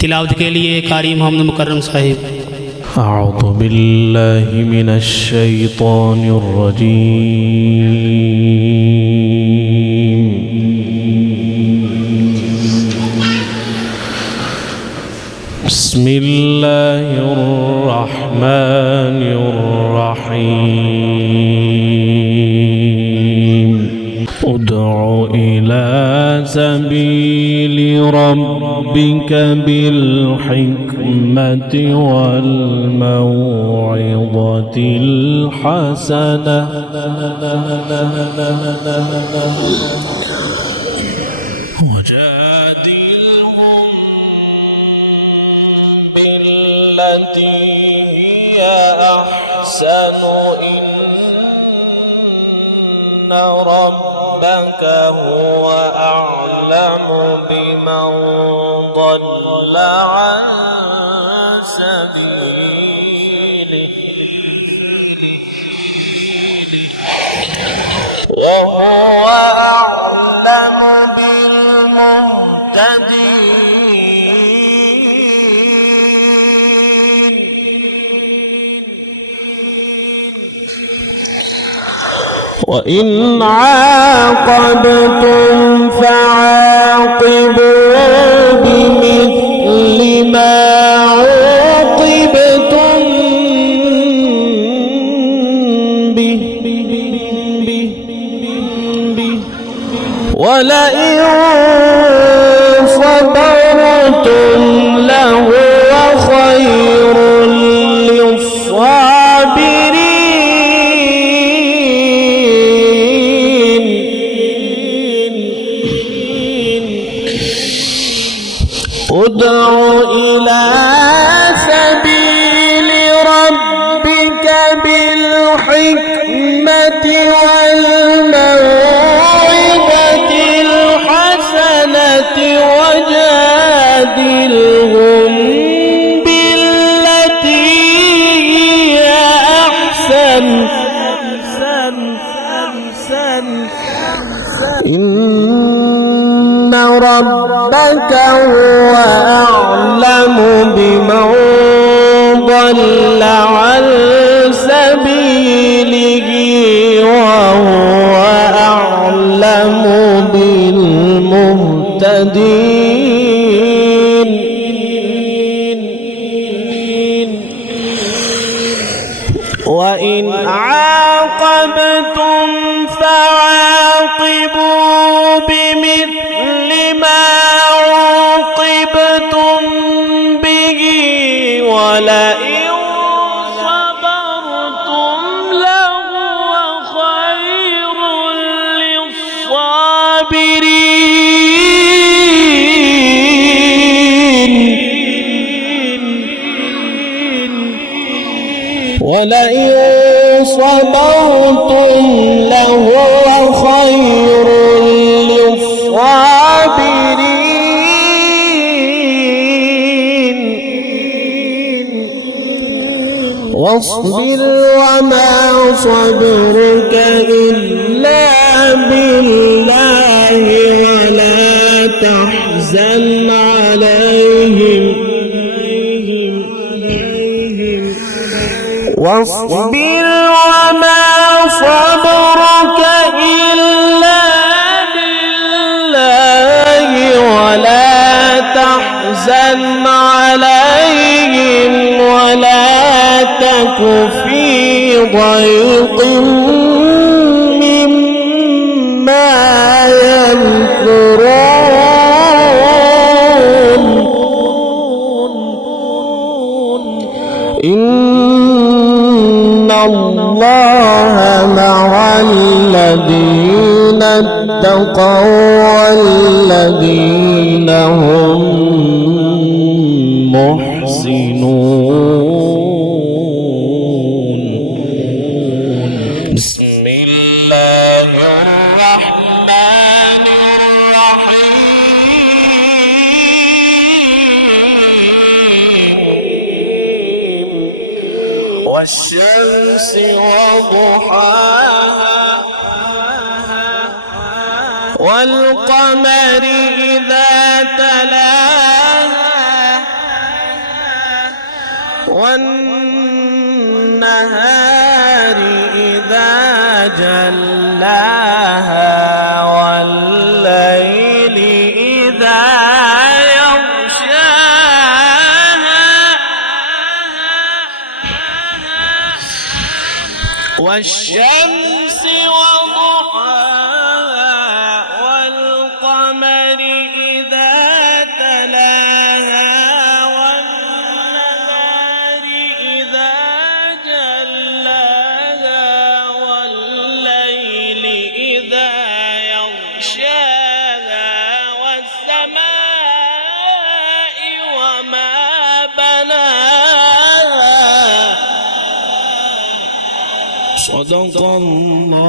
तिलावत के लिए कारी मोहम्मद मुकर्रम साहिब। أعوذ بالله من الشيطان الرجيم بسم الله الرحمن الرحيم ادع إلى سبيل ربك بالحكمة والموعظة الحسنة وجادلهم بالتي هي أحسن إن ربك هو أعلم بمن ضل عن سبيله وهو أعلم بالمهتدين وإن عاقبتم فعاقبوا بمثل ما عوقبتم به ولئن صبرتم لهو خير للصابرين ادع إلى سبيل ربك بالحكمة والموعظة الحسنة وجادلهم بالتي هي أحسن إن ربك هو أعلم بمن ضل عن سبيله وهو أعلم بالمهتدين وإن عاقبتم فعاقبوا بمثل ما عوقبتم به ولئن صبرتم لهو خير للصابرين ولئن صبرتم لهو خير للصابرين واصبر وما صبرك إلا بالله ولا تحزن عليهم واصبر وما صبرك إلا بالله ولا تحزن عليهم ولا تك في ضيق مما يمكرون إن الله مع الذين اتقوا والذين هم محسنون بسم الله الرحمن الرحيم والشمس وضحاها والقمر إذا تلاها والنهار إذا جلاها والليل إذا يغشاها والشمس وضحاها والقمر إذا تلاها والنهار إذا جلاها والليل إذا يغشاها والسماء وما بناها صدق الله